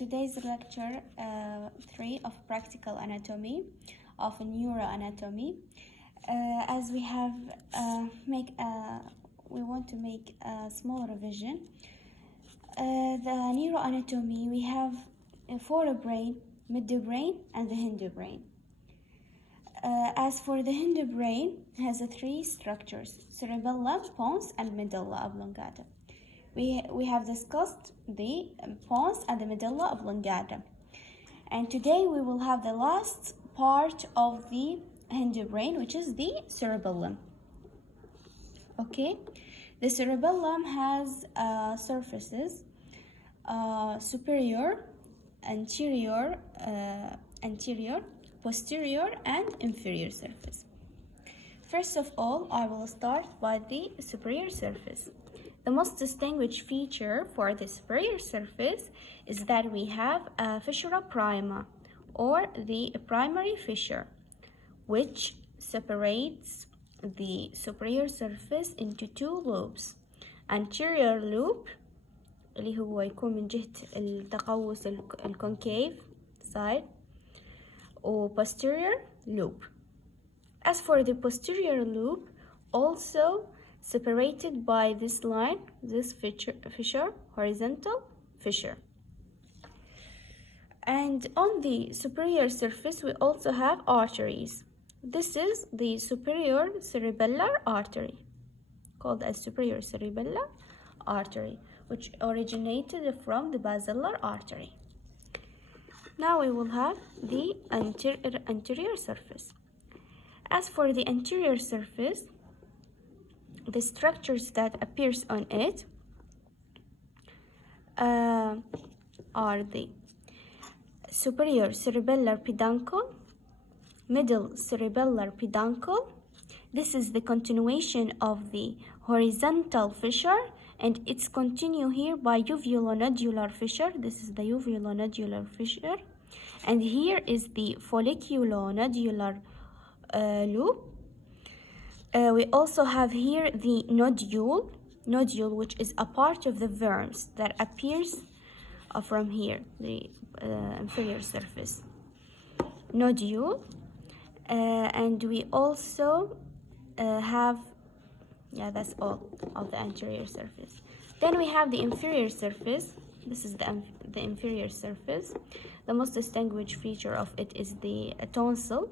Today's lecture 3 of practical anatomy of neuroanatomy. As we have we want to make a small revision. The neuroanatomy, we have a forebrain, midbrain, and the hindbrain. As for the hindbrain, it has 3 structures: cerebellum, pons, and medulla oblongata. We have discussed the pons and the medulla oblongata, and today we will have the last part of the hindbrain, which is the cerebellum. Okay, the cerebellum has surfaces: superior, anterior, posterior, and inferior surface. First of all, I will start by the superior surface. The most distinguished feature for the superior surface is that we have a fissura prima, or the primary fissure, which separates the superior surface into 2 lobes: anterior lobe اللي هو يكون من جهة التقوس الكونكيف side, or posterior lobe. As for the posterior lobe, also separated by this line, this fissure, horizontal fissure. And on the superior surface, we also have arteries. This is the superior cerebellar artery, called as superior cerebellar artery, which originated from the basilar artery. Now we will have the anterior surface. As for the anterior surface, the structures that appears on it are the superior cerebellar peduncle, middle cerebellar peduncle. This is the continuation of the horizontal fissure, and it's continued here by uvulonodular fissure. This is the uvulonodular fissure, and here is the folliculonodular loop. We also have here the nodule, which is a part of the worms that appears from here, the inferior surface nodule. And we also have, that's all of the anterior surface. Then we have the inferior surface. This is the inferior surface. The most distinguished feature of it is the tonsil,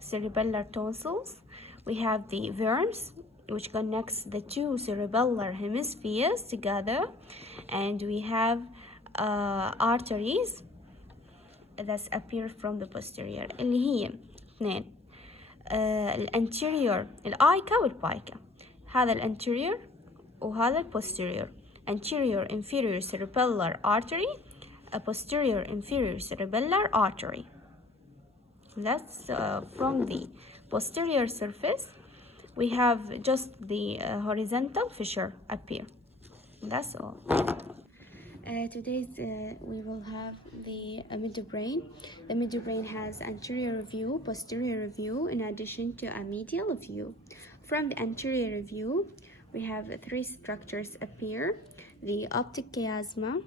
cerebellar tonsils. We have the worms, which connects the 2 cerebellar hemispheres together, and we have arteries that appear from the posterior, اللي هي 2 الانتيريور الايكا والبايكا. هذا الانتيريور وهذا البوستيريور. anterior inferior cerebellar artery, a posterior inferior cerebellar artery. That's from the posterior surface. We have just the horizontal fissure appear. That's all. Today we will have the midbrain. The midbrain has anterior view, posterior view, in addition to a medial view. From the anterior view, we have 3 structures appear: the optic chiasma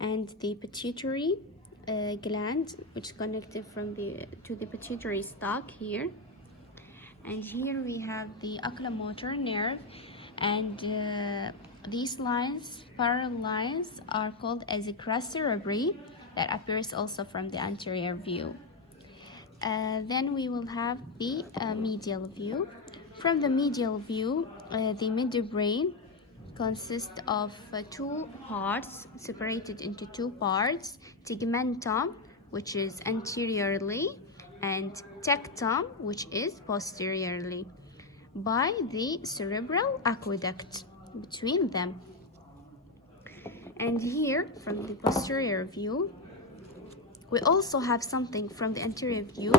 and the pituitary gland, which is connected to the pituitary stalk here. And here we have the oculomotor nerve, and these lines, parallel lines, are called as a crus cerebri, that appears also from the anterior view. Then we will have the medial view. From the medial view, the midbrain consists of 2 parts, separated into 2 parts: tegmentum, which is anteriorly, and tectum, which is posteriorly, by the cerebral aqueduct between them. And here, from the posterior view, we also have something from the anterior view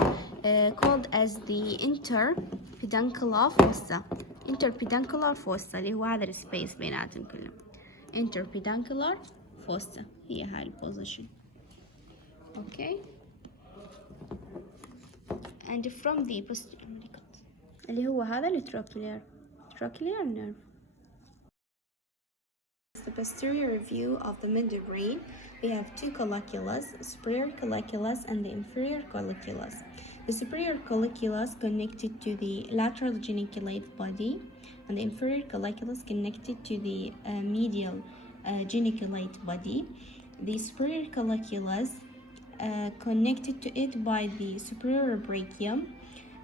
called as the interpeduncular fossa. interpeduncular fossa اللي هو هذا السبيس بيناتهم كلهم. interpeduncular fossa هي هاي البوزيشن. Okay. And from the posterior اللي هو هذا التروكلير nerve. The posterior view of the midbrain. We have two colliculus, superior colliculus and the inferior colliculus. The superior colliculus connected to the lateral geniculate body, and the inferior colliculus connected to the medial geniculate body. The superior colliculus connected to it by the superior brachium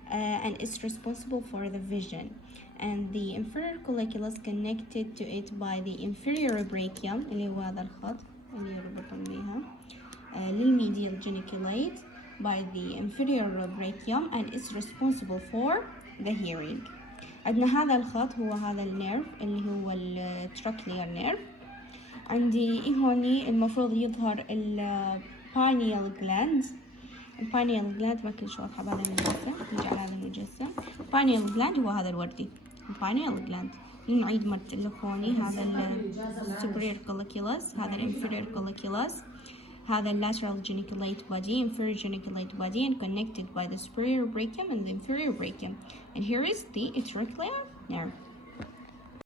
and is responsible for the vision. And the inferior colliculus connected to it by the inferior brachium اللي هو هذا الخط اللي يربطون بيها للميديال geniculate by the inferior brachium and is responsible for the hearing. عندنا هذا الخط هو هذا النيرف اللي هو التراكلير نيرف. عندي هوني المفروض يظهر الباينيال جلاند. الباينيال جلاند ما كلش واضحة بهذا المجسم، نجي على هذا المجسم. الباينيال جلاند هو هذا الوردي، الباينيال جلاند. نعيد مرة هوني هذا superior colliculus، هذا inferior colliculus، هذا lateral geniculate body, inferior geniculate body, and connected by the superior brachium and the inferior brachium. And here is the tracheal nerve.